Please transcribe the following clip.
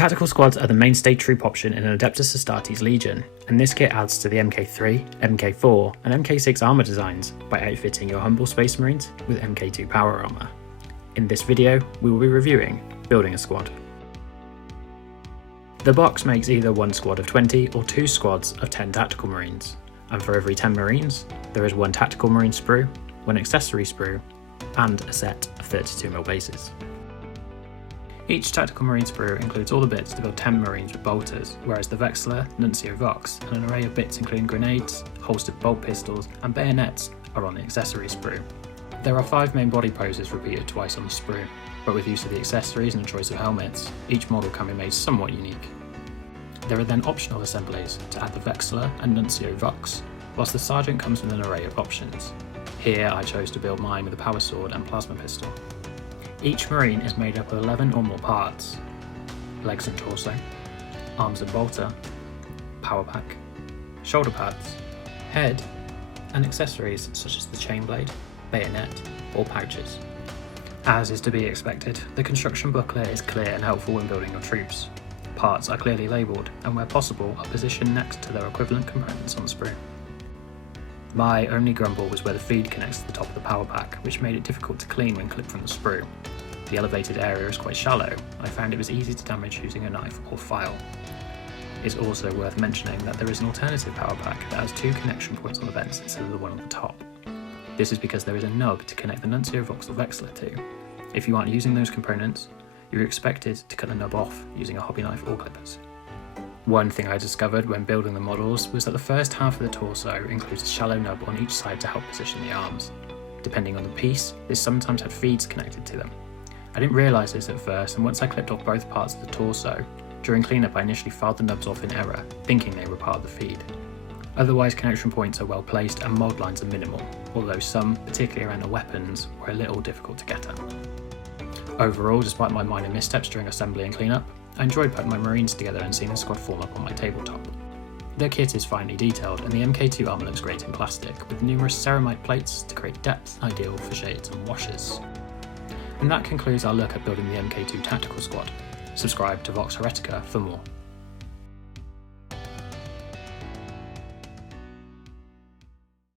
Tactical squads are the mainstay troop option in an Adeptus Astartes Legion, and this kit adds to the MK3, MK4 and MK6 armour designs by outfitting your humble Space Marines with MK2 power armour. In this video, we will be reviewing building a squad. The box makes either one squad of 20 or two squads of 10 tactical marines, and for every 10 marines, there is one tactical marine sprue, one accessory sprue, and a set of 32mm bases. Each tactical marine sprue includes all the bits to build 10 marines with bolters, whereas the Vexillor, Nuncio Vox, and an array of bits including grenades, holstered bolt pistols, and bayonets are on the accessory sprue. There are 5 main body poses repeated twice on the sprue, but with use of the accessories and a choice of helmets, each model can be made somewhat unique. There are then optional assemblies to add the Vexillor and Nuncio Vox, whilst the Sergeant comes with an array of options. Here I chose to build mine with a power sword and plasma pistol. Each marine is made up of 11 or more parts: legs and torso, arms and bolter, power pack, shoulder pads, head, and accessories such as the chain blade, bayonet, or pouches. As is to be expected, the construction booklet is clear and helpful when building your troops. Parts are clearly labelled and where possible are positioned next to their equivalent components on the sprue. My only grumble was where the feed connects to the top of the power pack, which made it difficult to clean when clipped from the sprue. The elevated area is quite shallow. I found it was easy to damage using a knife or file. It's also worth mentioning that there is an alternative power pack that has 2 connection points on the vents instead of the one on the top. This is because there is a nub to connect the Nuncio Vox or Vexillor to. If you aren't using those components, you're expected to cut the nub off using a hobby knife or clippers. One thing I discovered when building the models was that the first half of the torso includes a shallow nub on each side to help position the arms. Depending on the piece, this sometimes had feeds connected to them. I didn't realise this at first, and once I clipped off both parts of the torso, during cleanup I initially filed the nubs off in error, thinking they were part of the feed. Otherwise, connection points are well placed and mould lines are minimal, although some, particularly around the weapons, were a little difficult to get at. Overall, despite my minor missteps during assembly and cleanup, I enjoyed putting my marines together and seeing the squad form up on my tabletop. The kit is finely detailed, and the MK2 armour looks great in plastic, with numerous ceramite plates to create depth ideal for shades and washes. And that concludes our look at building the MK2 tactical squad. Subscribe to Vox Heretica for more.